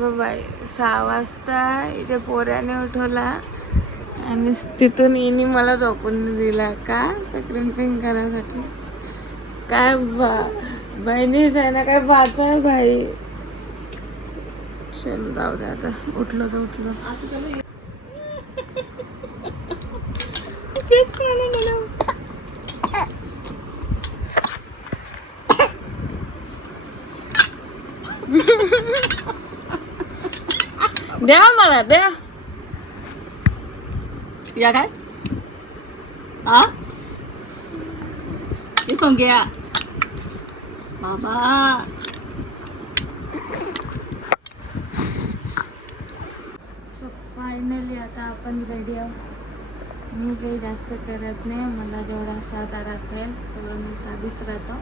Bye 6 वाजता इथे पोऱ्याने उठवला आणि तिथून इनी मला झोपून दिला का तर क्रिम्पिंग करायसाठी. काय बहिणीच आहे ना, काय वाचा आहे भाई. चल जाऊ दे आता, उठलो तर उठलो. द्या मला द्या. या काय हा हे सोंग्या बाबा. सो फायनली आता आपण रेडी आहोत. मी काही जास्त करत नाही, मला जेवढा साधा राखेल तेवढं मी साधीच राहतो.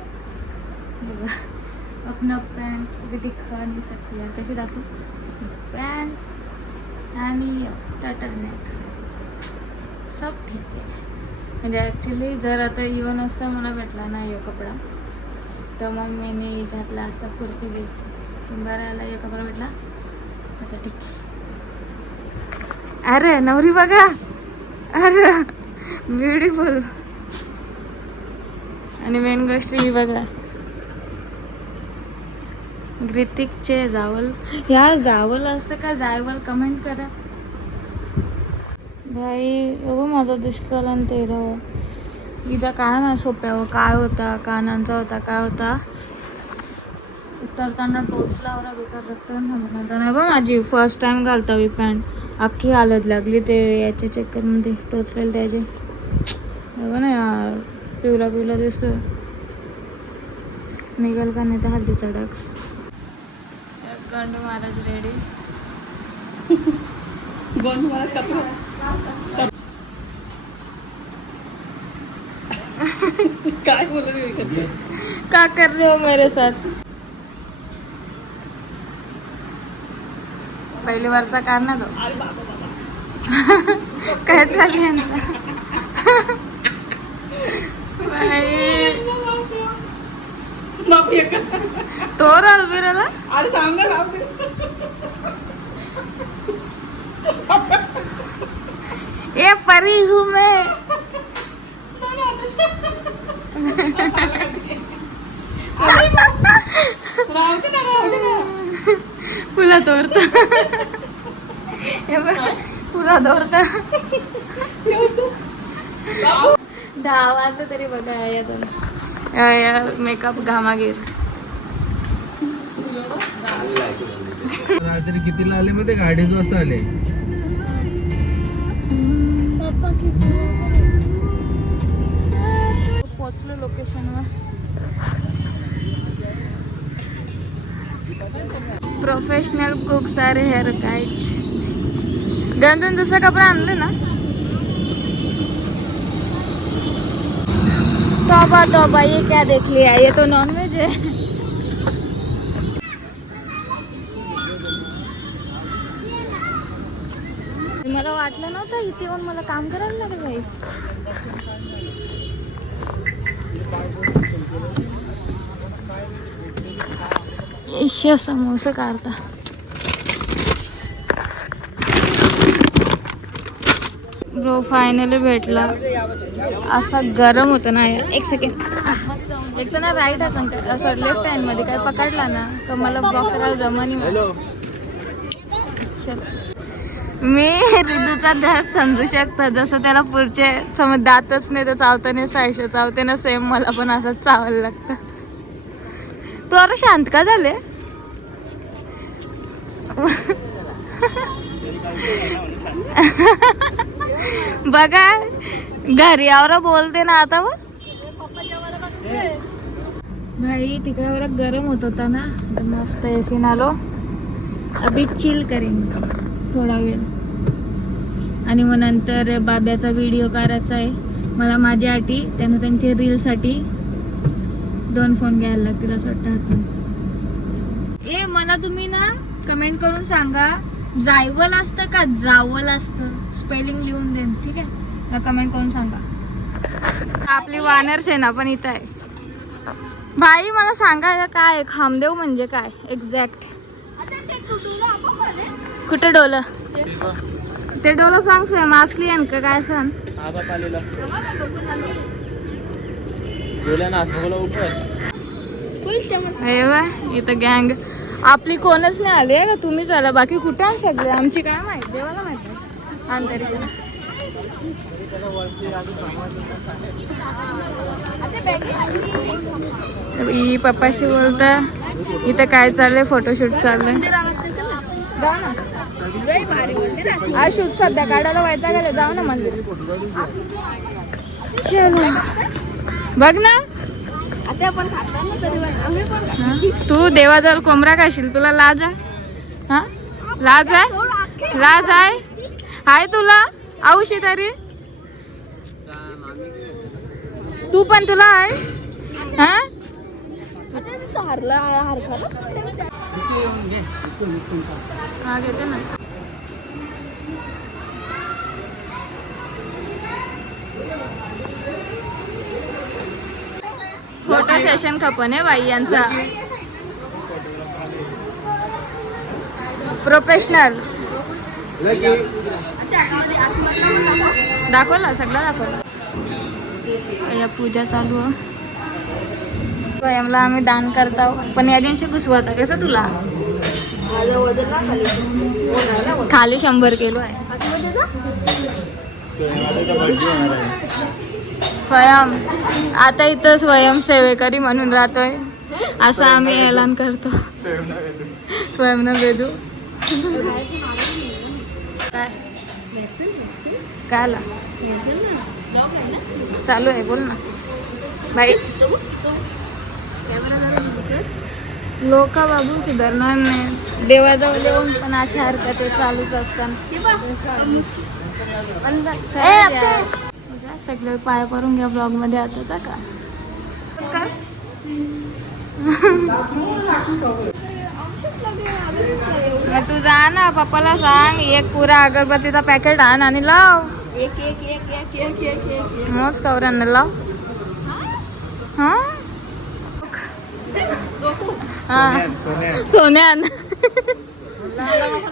अपना पैंट भी दिखा नहीं सकती है, कैसे दाखवू. पैंट आणि टर्टल नेक सब ठीक आहे. म्हणजे ॲक्च्युली जर आता इवन असता मला भेटला ना यो कपडा तर मग मी घातला असता कुर्ती घेतली. बराला यो कपडा भेटला आता ठीक आहे. अरे नवरी बघा, अरे ब्युटिफुल. आणि मेन गोष्ट ही बघा, ग्रितिकचे जावल. यार जावल असतं का जायवल, कमेंट करा भाई. हो माझा दुष्काळ आणि तेरा इथं काय ना सोप्या काय होता, कानांचा होता काय होता. उतरताना टोच लावला बेकार रक्त नाही बघ. माझी फर्स्ट टाइम घालता मी पॅन्ट, अख्खी हालत लागली ते याच्या चक्करमध्ये टोचलेलं त्याचे. बघ ना यार, पिवला पिवला दिसतो. निघाल का नाही तर हल्दीचा डाग. गंडू महाराज रेडी. काय बोल रही क्या कर रहे हो मेरे साथ. पहिली वरचा कार ना तो. काय चाललं यांचं. तो रालबिराला अरे थांब ना. ये परी हूँ मैं. फुला तोरता फुला तोरता 10 वाजता तरी बघा याचा मेकअप घामागीर. रात्री कितीला आले मध्ये? 2:30 वाजता आले. पोचलो लोकेशनवर. प्रोफेशनल कुक सारे हेअर कायच. गंजन दुसरा कपडा आणले ना. तोबा तोबा, ये क्या देख लिया, ये तो नॉनव्हेज है. मला वाटलं नव्हतं इथे येऊन मला काम करायला लागेल भाई. समोसा काढता. ब्रो फायनली भेटला. असा गरम होतं ना यार. एक सेकंड. एक तर ना राईट हात असं लेफ्ट हँड मध्ये काय पकडला ना तर मला ब्लॉक करायला जमानी. चल मी रिदूचा दर समजू शकतो. जसं त्याला पुढचे समज दातच नाही तर चावताना सायश चावते ना, सेम मला पण असंच चावायला लागतं. तू अरे शांत का झाले. बघा घरी आवर बोलते ना आता. भाई तिकडे गरम होत होता ना तर मस्त एसी आलो. अभी चिल करेंगे थोडा वेळ आणि मग नंतर बाब्याचा व्हिडिओ करायचा आहे मला माझ्यासाठी. त्यांना त्यांच्या रीलसाठी 2 फोन घ्यायला लागतील असं वाटतं हातून. ए मला तुम्ही ना कमेंट करून सांगा जायवल असतं का जावल असतं, स्पेलिंग लिहून देईन ठीक आहे. कमेंट करून सांगा. आपली वानर सेना पण इथं आहे. भाई मला सांगा काय खामदेव म्हणजे काय एक्झॅक्ट. कुठे डोलं ते डोलं सांग स्वयं असली आहे का काय सांग. अरे वा इथं गँग आपली कोणच नाही आली आहे का तुम्ही चला बाकी कुठे आहे सगळे आमची काय माहिती देवाला माहिती अंतरी पप्पाशी बोलता इथं काय चाललंय फोटोशूट चाललंय आज शूट सध्या काढायला व्हायचा का जाऊ ना मंदिर चलो बघ ना तू देवाजवळ कोंबडा खाशील तुला लाज आहे हा लाज आहे लाज आहे हाय तुला औषध तरी तू पण तुला आहे हा हा घेते ना फोटो सेशन खपन आहे बाई यांचा प्रोफेशनल दाखवलं सगळं दाखवलं या पूजा चालू आहे स्वयंला आम्ही दान करतो पण या दिवशी घुसवायचं कसं तुला खाली 100 किलो आहे स्वयं आता इथं स्वयंसेवेकरी म्हणून राहतोय असं आम्ही ऐलान करतो स्वयं न भेदू काय काय आला चालू आहे बोल ना बाई लोक बाबू सुधारणार नाही देवाजवळ येऊन पण अशा हरकती चालूच असतात सगळे पाया पडून घ्या ब्लॉग मध्ये आता का मग तू जा ना पप्पाला सांग एक पुरा अगरबत्तीचा पॅकेट आण आणि लाव मोज कवरांना लाव हा सोन्यान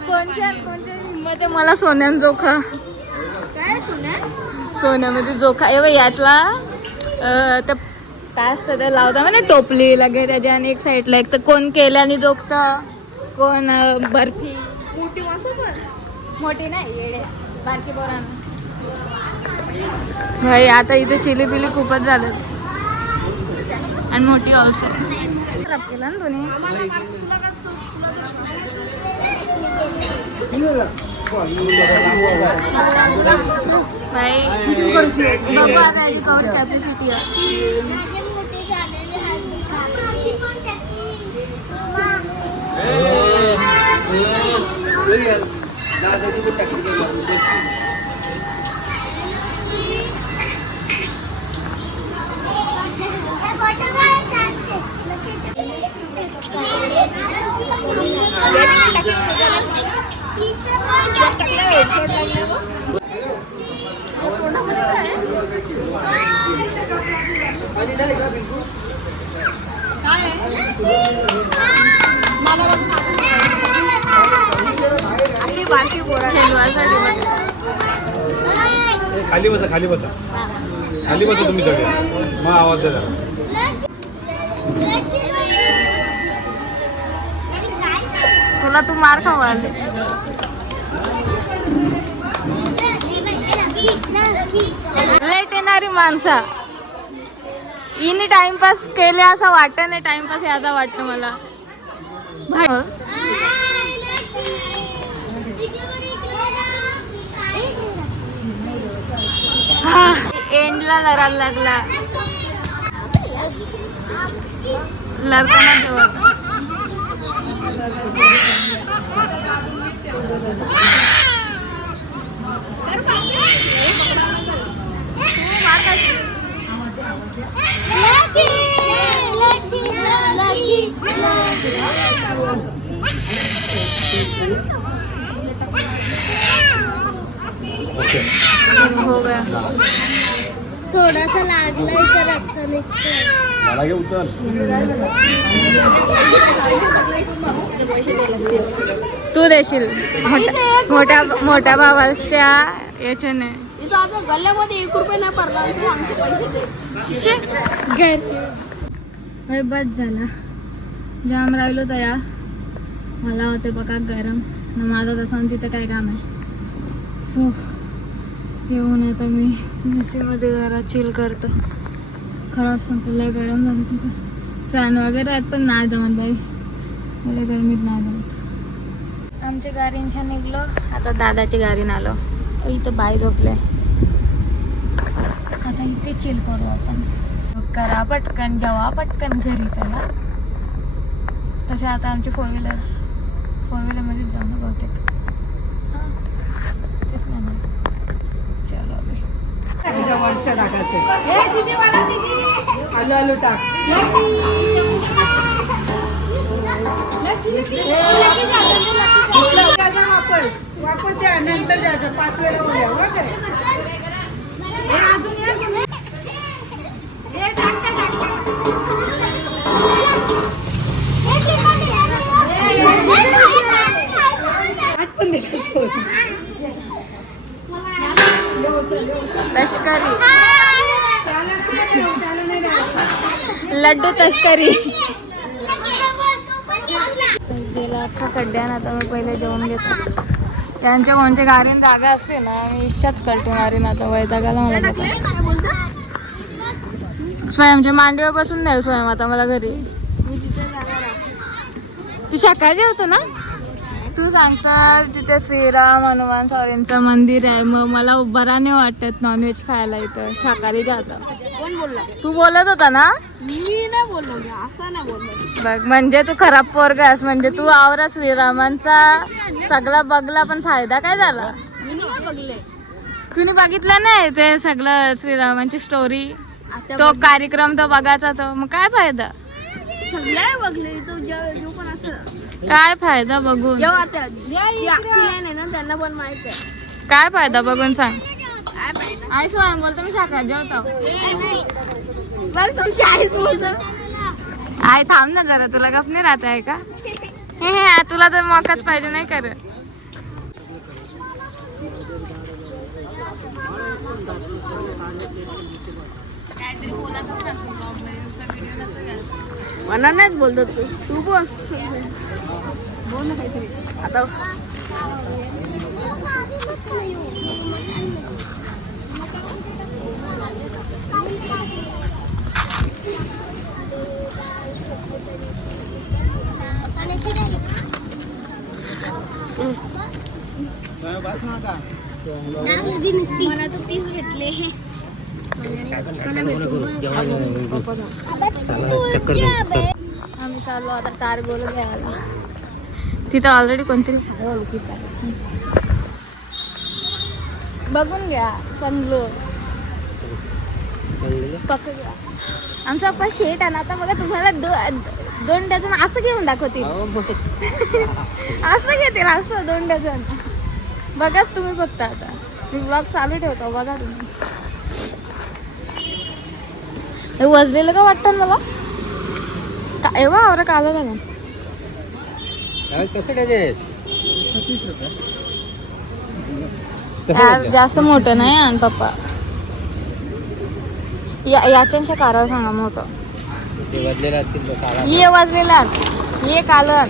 कोणत्या हिंमत आहे मला सोन्यान जोखा सोन्यामध्ये जोखा आहे यातला तर काय असतं ते लावता म्हणजे टोपली लगे त्याच्या आणि एक साईडला एक तर कोण केल्याने जोखतं कोण बर्फी मोठी नाही येडे बारकी पोरांना भाई आता इथे चिली पिली खूपच झालं आणि मोठी ऑल्सो खराब केलं ना दोन्ही भाई बघू आता रिकॉर्ड कॅपॅसिटी खाली बसा खाली बसा खाली बसा तुम्ही सगळे मग आवाज द्या जरा. तुला तू मार खावा लेट येणारी माणसा हिने टाइमपास केले असं वाटत नाही टाइमपास याचा वाटतं मला भाई एंडला लढायला लागला लढताना जेवायचं हो गया थोडासा लागलाय तर रक्त निघतंय. मला घे उचल. तू देशील मोठ्या मोठ्या भावाच्या याच्याने. गल्ल्यामध्ये 1 रुपये नाही पडला आमचे पैसे दे. बस झाला जाम राहिलो तया. मला होते बघा गरम न माझं तसं तिथं काय काम आहे. सो येऊन आता मी मध्ये जरा चिल करतो. खराब संपलंय गरम झालं तिथं. फॅन वगैरे आहेत पण नाही जमत बाई एवढ्या गरमीत नाही जमत. आमच्या गाडींच्या निघलो आता दादाची गाडीन आलो. इथं बाई झोपले. आता इथे चिल करू आपण. करा पटकन जेवा पटकन घरी चला. तसे आता आमची फोर व्हीलरमध्येच जाऊ ना बहुतेक. हां तेच नाही. चलो वर्ष टाकायचं आलू आलू टाक. वापस द्या नंतर द्यायचं 5 वेळा उद्या तस्करी लड्डू तस्करी गेला अख्खा खड्ड्यान. आता मी पहिले जेवण घेतो. त्यांच्या कोणच्या गाडीन जागा असते ना मी इच्छाच कळते मारीन. आता वैतागाला मला स्वयंच्या मांडीवर बसून नाही स्वयं आता मला घरी. ती शाकाहारी होतं ना तू सांगता. तिथे श्रीराम हनुमान स्वामींचं मंदिर आहे. मग मला बरा नाही वाटत नॉनव्हेज खायला इथं. शाकाहारी जातं. कोण बोलला? तू बोलत होता ना. मी नाही बोललो असं नाही बोललो. बघ म्हणजे तू खराब पोरगा आहेस. म्हणजे तू आवरा श्रीरामांचा सगळा बघला पण फायदा काय झाला. मी नाही बघले. तुम्ही बघितलं नाही ते सगळं श्रीरामांची स्टोरी तो कार्यक्रम तो बघायचा तो मग काय फायदा. सगळ्या बघले तो जो पण असं काय फायदा बघून. जेव्हा ना त्यांना पण माहित आहे काय फायदा बघून सांग. काय पाहिजे. आई स्वयं बोलतो मी शाकाहारी जेवतो. बघ तुमची आईच बोलतो. आई थांब ना जरा तुला गप नाही राहत आहे का. हे तुला तर मौकाच पाहिजे नाही कर. मला नाहीच बोलतो तू बोल बोल ना काहीतरी आता. मला तर पीस भेटले. आम्ही चाललो आता कार गोल घ्यायला. तिथं ऑलरेडी कोणतरी ओळखीचं आहे. बघून घ्या चांगलं पकडा. आमचा पप्पा शेट आहे ना. आता बघा तुम्हाला 2 डझन असं घेऊन दाखवतील. असं घेतील असं 2 डझन. बघाच तुम्ही फक्त. आता मी ब्लॉग चालू ठेवतो बघा तुम्ही. हे वजलेलं का वाटतं मला एव्हा आवरा काला झाला. जास्त मोठं नाही आण पप्पा. याच्या कारावर सांगा मोठं. ये वाजलेला ये कालन.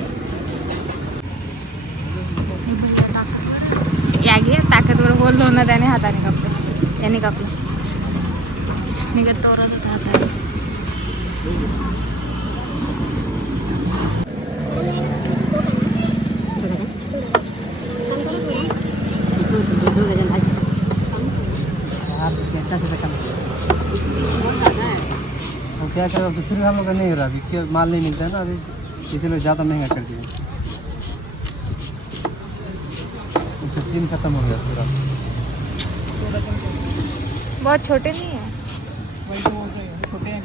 या घे ताकदवर बोललो ना त्याने हाताने कापलं. त्याने कापलं निघत तोरत होता हाताने. क्या करें तो फिर हम लोग नहीं हो रहा अभी माल नहीं मिलता है ना अभी इसीलिए ज़्यादा महंगा कर दिया. उससे दिन खत्म हो गया पूरा. बहुत छोटे नहीं है. छोटे हैं.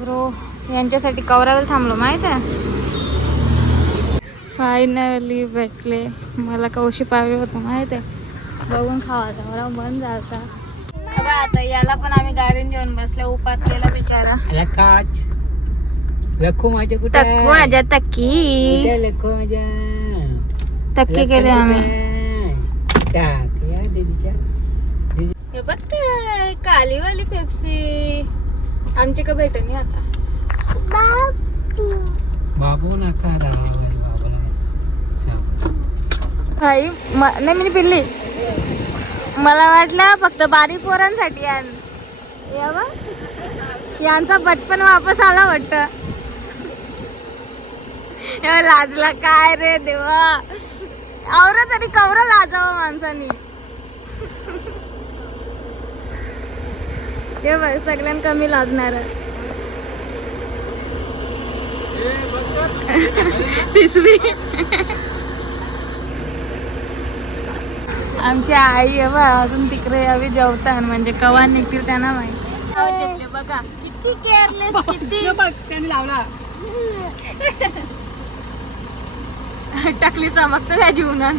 ब्रो यांच्यासाठी कवराला थांबलो माहित आहे. फायनली भेटले. मला कौशी पाहिजे होतं माहित आहे. बघून खावाचा मला मन झालता. आता याला पण आम्ही गाडीन जेवण बसल्या. उपातलेला बिचारा. लखो माझ्या कुठे टक्कू माझ्या टक्की लखो माझ्या टक्की केले आम्ही. टाक या दीदीच्या हे बघ काय कालीवाली पेप्सी आमची का भेट नाही आता. बाबू नका बाबूला नाही मी पिल्ली. मला वाटलं फक्त बारीक पोरांसाठी आण. या बा यांचा बचपन वापस आला वाटतं. लाजला काय रे देवा. आवरा तरी कवरा लाजावं माणसानी. हे बघ सगळ्यां कमी लाजणार. तिसरी आमची आई आहे बा अजून तिकडे यावी जेवतान. म्हणजे कवा निघतील त्यांना माहिती. बघा किती केअरलेस. किती लावला टाकली चमकत त्या जीवनात.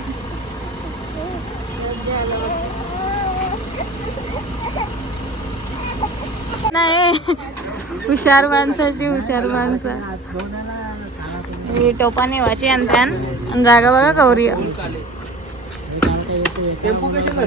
नाही हुशार माणसाची हुशार माणसं. ही टोपा नेवाची आणत्यान आणि जागा बघा कवरी. टेम्पो कशाला